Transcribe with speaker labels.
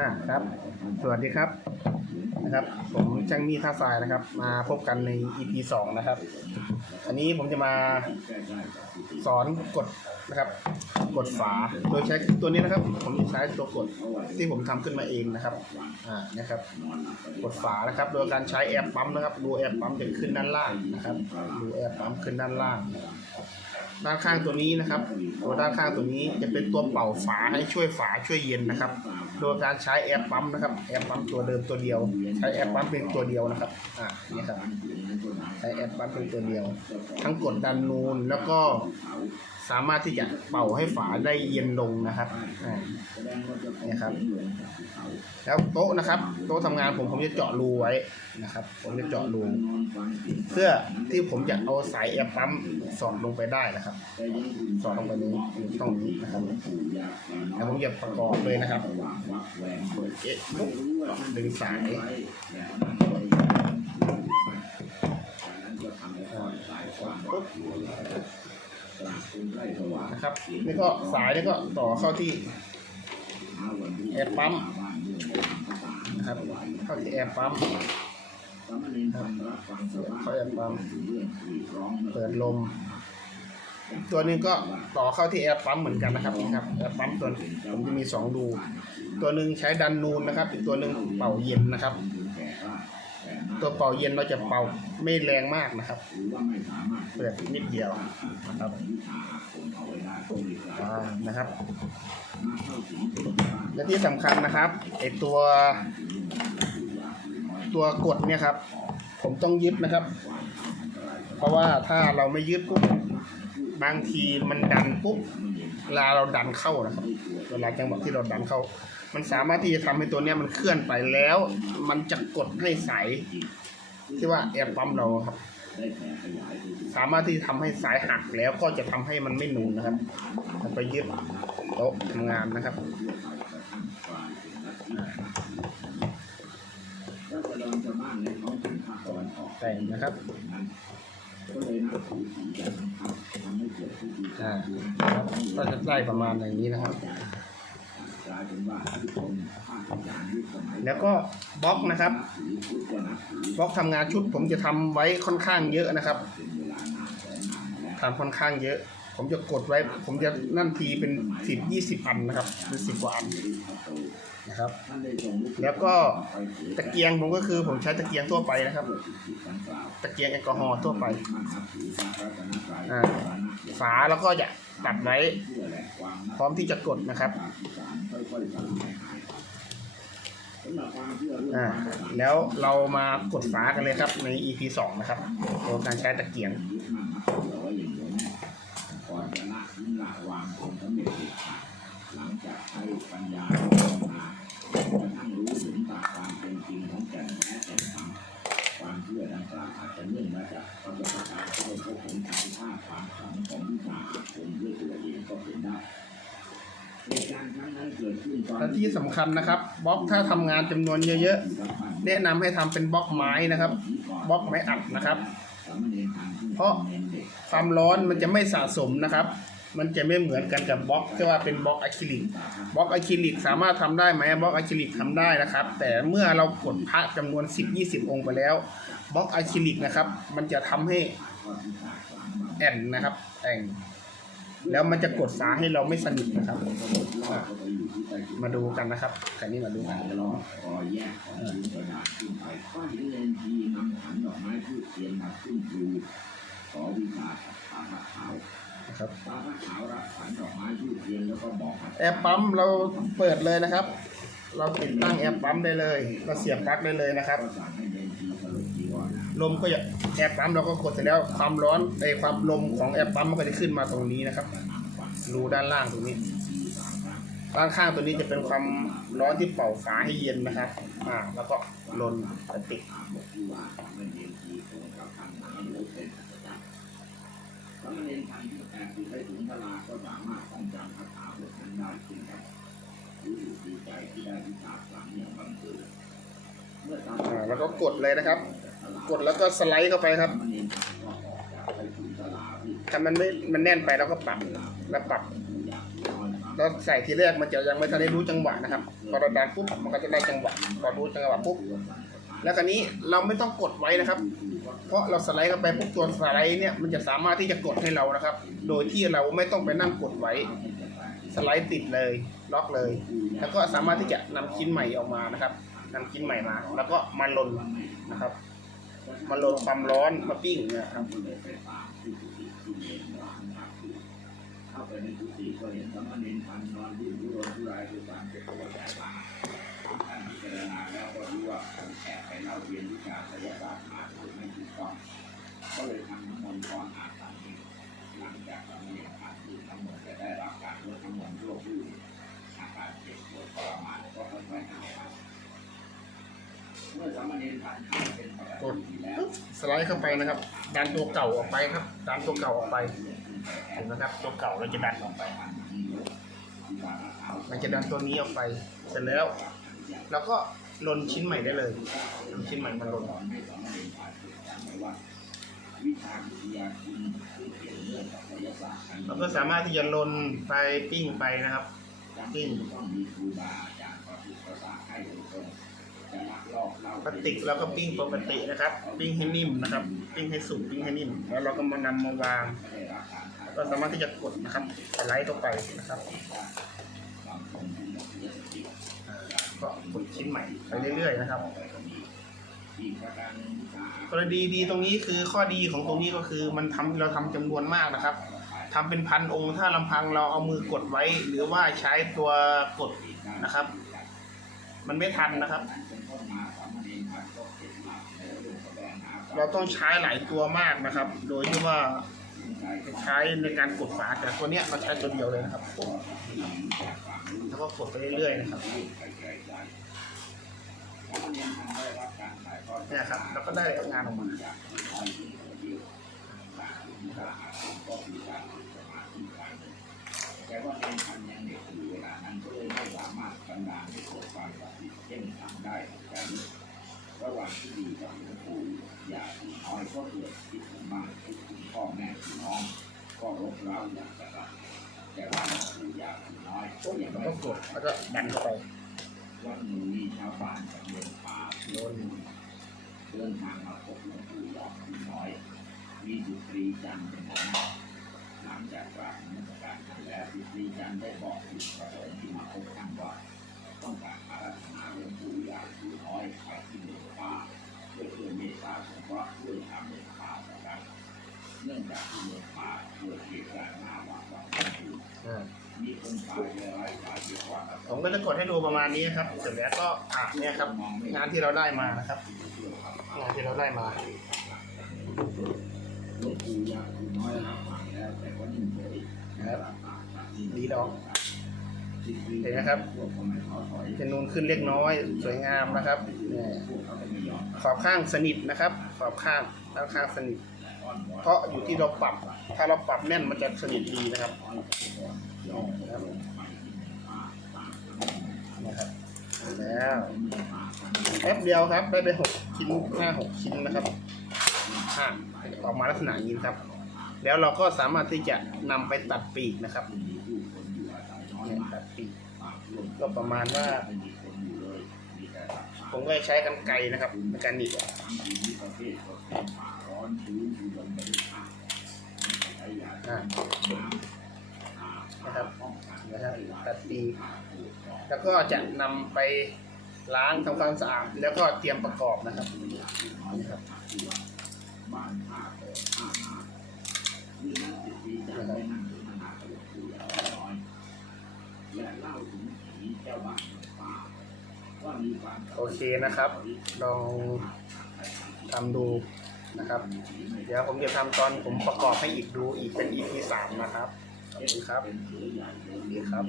Speaker 1: อ่าครับ สวัสดีครับนะครับ ผมช่างมีท่าทรายนะครับ มาพบกันใน EP สองนะครับ อันนี้ผมจะมาสอนกดนะครับ กดฝาโดยใช้ตัวนี้นะครับ ผมจะใช้ตัวกดที่ผมทำขึ้นมาเองนะครับอ่านะครับ กดฝานะครับ โดยการใช้แอปปั๊มนะครับ ดูแอปปั๊มจะขึ้นด้านล่างนะครับ ดูแอปปั๊มขึ้นด้านล่างด้านข้างตัวนี้นะครับ ตัวด้านข้างตัวนี้จะเป็นตัวเป่าฝาให้ช่วยฝาช่วยเย็นนะครับ โดยการใช้้แอร์ปั๊มนะครับ แอร์ปั๊มตัวเดิมตัวเดียว ใช้แอร์ปั๊มเป็นตัวเดียวนะครับ อ่า นี่ครับ ใช้แอร์ปั๊มเป็นตัวเดียว ทั้งกดดันนูนแล้วก็สามารถที่จะเป่าให้ฝาได้เย็นลงนะครับอ่านี่ครับ แล้วโต๊ะนะครับ โต๊ะทำงานผมผมจะเจาะรูไว้นะครับ ผมจะเจาะรูเพื่อที่ผมจะเอาสายแอร์ปั๊มสอดลงไปได้นะครับ สอดลงไปนี้ตรงนี้นะครับแล้วผมจะประกอบเลยนะครับเอ๊ะปุ๊บดึงสายนะครับนี่ก็สายนี่ก็ต่อเข้าที่แอร์ปั๊มนะครับเข้าที่แอร์ปั๊มครับเข้าแอร์ปั๊มเปิดลม ตัวนี้ก็ต่อเข้าที่แอร์ปั๊มเหมือนกันนะครับนี่ครับแอร์ปั๊มตัวผมจะมีสองรูตัวหนึ่งใช้ดันนูนนะครับ อีกตัวหนึ่งเป่าเย็นนะครับ ตัวเป่าเย็นเราจะเป่าไม่แรงมากนะครับเปิดนิดเดียวนะครับอ่านะครับ และที่สำคัญนะครับไอตัว ตัวกดเนี่ยครับ ผมต้องยึดนะครับ เพราะว่าถ้าเราไม่ยึดปุ๊บ บางทีมันดันปุ๊บเวลาเราดันเข้านะครับเวลาจังหวะที่เราดันเข้า มันสามารถที่จะทำให้ตัวเนี้ยมันเคลื่อนไปแล้ว มันจะกดให้สายที่ว่าแอร์ปั๊มเราครับ สามารถที่ทำให้สายหักแล้วก็จะทำให้มันไม่หนุนนะครับมันไปยึดโต๊ะทำงานนะครับแต่นะครับอ่าค รับก็จะได้ประมาณอย่างนี้นะครับ แล้วก็บล็อกนะครับบล็อกทำงานชุดผมจะทำไว้ค่อนข้างเยอะนะครับทำค่อนข้างเยอะ ผมจะกดไว้ ผมจะนั่นทีเป็นสิบยี่สิบอันนะครับเป็นสิบกว่าอันนะครับ แล้วก็ตะเกียงผมก็คือผมใช้ตะเกียงทั่วไปนะครับ ตะเกียงแอลกอฮอล์ทั่วไปอ่าฝาแล้วก็จะตัดไว้ พร้อมที่จะกดนะครับอ่าแล้วเรามากดฝากันเลยครับใน EP สองนะครับโดยการใช้ตะเกียง
Speaker 2: หลังจากใช้ปัญญาพิจารณากระทั่งรู้ถึงตามความเป็นจริงของแก่นแท้แก่นธรรมความเชื่อดังกล่าวอาจจะเนื่องมาจากประสบการณ์ที่ได้พบเห็นการท่าความขลังของวิชาอาคมด้วยตัวเองก็เป็นได้เหตุการณ์ครั้งนั้นเกิดขึ้นตอน
Speaker 1: และที่สำคัญนะครับบล็อกถ้าทำงานจำนวนเยอะๆ แนะนำให้ทำเป็นบล็อกไม้นะครับบล็อกไม้อัดนะครับเพราะ ความร้อนมันจะไม่สะสมนะครับ มันจะไม่เหมือนกันกับบล็อกที่ว่าเป็นบล็อกอะคริลิกบล็อกอะคริลิกสามารถทำได้ไหมบล็อกอะคริลิกทำได้นะครับ แต่เมื่อเรากดพระจำนวน 10-20 องค์ไปแล้วบล็อกอะคริลิกนะครับ มันจะทำให้แอนนะครับแองแล้วมันจะกดฝาให้เราไม่สนิทนะครับ มาดูกันนะครับคันนี้มาดูกัน
Speaker 2: ล้อรอแยกของพื้นกระดาษขึ้นไปก็เห็นเลนทีนำขันดอกไม้ทูบเทียนมาขึ้นดูขอวิชาตาพระขาว
Speaker 1: ครับ
Speaker 2: ตาพระขาวรับขันดอกไม้ทูบเทียนแล้วก็บอกกับ
Speaker 1: แอร์ปั๊มเราเปิดเลยนะครับ เราติดตั้งแอร์ปั๊มได้เลย เราเสียบปลั๊กได้เลยนะครับ
Speaker 2: ก็สั่งให้เลนทีสรุปจีวร
Speaker 1: ลมก็จะแอร์ปั๊มเราก็กดเสร็จแล้วความร้อนไอความลมของแอร์ปั๊มมันก็จะขึ้นมาตรงนี้นะครับรูด้านล่างตรงนี้ด้านข้างตัวนี้จะเป็นความร้อนที่เป่าฝาให้เย็นนะครับ อ่า แล้วก็ลนไปติด
Speaker 2: บอกที่ว่ามเลนทีคงกับทางหาหรือเป็นสัจจะถ้ามันเลนทางที่แอบติดไปถึงพลาก็สามารถท่องจำคาถาบทนั้นได้เช่นกันรู้สึกดีใจที่ได้วิชาครั้งอย่างบังเอิญเมื่อตา
Speaker 1: อ่าแล้วก็กดเลยนะครับ กดแล้วก็สไลด์เข้าไปครับ
Speaker 2: มันเองก็ออกจากไปถึงตลาดที่
Speaker 1: ถ้ามันไม่ มันแน่นไปเราก็ปรับ แล้วปรับ
Speaker 2: อยากน้อย
Speaker 1: เราใส่ทีแรกมันจะยังไม่ทันได้รู้จังหวะนะครับ พอเราดันปุ๊บมันก็จะได้จังหวะ พอรู้จังหวะปุ๊บแล้วค ราวนี้เราไม่ต้องกดไว้นะครับ เพราะเราสไลด์เข้าไปปุ๊บตัวสไลด์เนี่ยมันจะสามารถที่จะกดให้เรานะครับ โดยที่เราไม่ต้องไปนั่งกดไว้ สไลด์ติดเลยล็อกเลย แล้วก็สามารถที่จะนำชิ้นใหม่ออกมานะครับนำชิ้นใหม่มา แล้วก็มาลนนะครับมาลนความร้อนมาปิ้งเนะครับ
Speaker 2: เข้าไปในกุฏิก็เห็นสามเณรพันนอนดิ้นรนทุรายด้วยความเจ็บปวดใจมาก จารณาแล้วก็รู้ว่าท่านแอบไปเล่าเรียนวิชาศิลปะมาโดยไม่ถูกต้องก็เลยทำน้ำมนต์ก่อนอาบน้ำหลังจากสามเรพันดื่มน้ำมนต์จะได้รับการลดน้ำมนต์ทั่วผู้อาการเจ็บปวดทรมานก็ค่อยๆหายไปเมื่อสามเณรพันหาเป็นปกติแล้ว
Speaker 1: สไลด์เข้าไปนะครับ ดันตัวเก่าออกไปครับ ดันตัวเก่าออกไปเห็นไหมครับ ตัวเก่าเราจะดันออกไป มันจะดันตัวนี้ออกไป เสร็จแล้ว เราก็ลนชิ้นใหม่ได้เลยชิ้นใหม่มาลน
Speaker 2: วิชาวิทยาคุณที่เกี่ยวเนื่องกับศิลปะอัน
Speaker 1: เราก็สามารถที่จะลนไปปิ้งไปนะครับ
Speaker 2: ป็นต้งประพุทธศาสนาให้โดยตรงจะลักลอบเล่า
Speaker 1: ปกติเราก็ปิ้งปกตินะครับ ปิ้งให้นิ่มนะครับ ปิ้งให้สุกปิ้งให้นิ่ม แล้วเราก็มานำมาวาง
Speaker 2: ก็
Speaker 1: สามารถที่จะกดนะครับสไลด์เข้าไปนะครับ ก็กดชิ้นใหม่ไปเรื่อยๆนะครับ
Speaker 2: กประการหนึ่งวิชาก
Speaker 1: รณีดีตรงนี้คือข้อดีของตรงนี้ก็คือมันทำเราทำจำนวนมากนะครับทำเป็นพันองค์ถ้าลำพังเราเอามือกดไว้ หรือว่าใช้ตัวกดนะครับ มันไม่ทันนะครับ
Speaker 2: เรา
Speaker 1: เราต้องใช้หลายตัวมากนะครับ โดยที่ว่าใช้ในการกดฝาแต่ตัวเนี้ยเราใช้ตัวเดียวเลยนะครับ แล้วก็กดไปเรื่อยๆนะครับ เนี่ยครับแล้วก็ได้งานออกมา
Speaker 2: แต่ว่าเป็นพันยังเด็กอยู่เวลานั้นก็เลยไม่สามารถบรรดาให้เกิดความศักดิ์สิทธิ์เช่นทำได้แต่ระหว่างที่ดีกับหลวงปู่อยาสีน้อยก็เกิดคิดถึงมากคิดถึงพ่อแม่พี่น้อง ก็รบเร้าอยากจะรักแต่ว่าหลวงปู่ยาสีน้อยก็ยัง
Speaker 1: แล้ว
Speaker 2: ไม่
Speaker 1: ก็กดแล้วก็ดันเข้าไป
Speaker 2: วันหนึ่งมีชาวบ้านจากเมืองป่า
Speaker 1: โดน
Speaker 2: เดินทางมาพบหลวงปู่ยาสีน้อย มีสุตรีจันทร์เป็นหัวหน้าหลังจากกราบนมัสการท่านแล้วสุตรีจันทร์ได้บอกจุดประสงค์ที่มาพบท่านว่าต้องการอาราธนาหลวงปู่ยาสีน้อยไปที่เมืองป่าเพื่อเพื่อเมตตาสงเคราะห์ด้วยธรรมเมตตาประการเนื่องจากที่เมืองป่าเกิดเหตุการณ์หน้าหวาดหวั่นคือ
Speaker 1: ผมก็จะกดให้ดูประมาณนี้ครับ เสร็จแล้วก็อะเนี่ยครับ งานที่เราได้มานะครับ งานที่เราได้มาดีดอกเห็นไหมครับเป็นนูนขึ้นเล็กน้อยสวยงามนะครับขอบข้างสนิทนะครับ ขอบข้างด้านข้างสนิท เพราะอยู่ที่เราปรับ ถ้าเราปรับแน่นมันจะสนิทดีนะครับ นะครับนะครับแล้วแป๊บเดียวครับ ได้ไปหกชิ้นห้าหกชิ้นนะครับอ่าออกมาลักษณะนี้นครับ แล้วเราก็สามารถที่จะนำไปตัดปีกนะครับเนี่ยตัดปีกก็ประมาณว่า ผมก็ใช้กันไกนะครับในการหนีบอ่า นะครับนะครับตัดปีแล้วก็จะนำไปล้างทำความสะอาดแล้วก็เตรียมประกอบนะครับนะครับ
Speaker 2: บ้านท่าโอเความ
Speaker 1: โอเคนะครับลองทำดูนะครับ เดี๋ยวผมจะทำตอนผมประกอบให้อีกดูอีกเป็น EP สามนะครับ สวัสดีครับ
Speaker 2: ส
Speaker 1: วัสดีครับ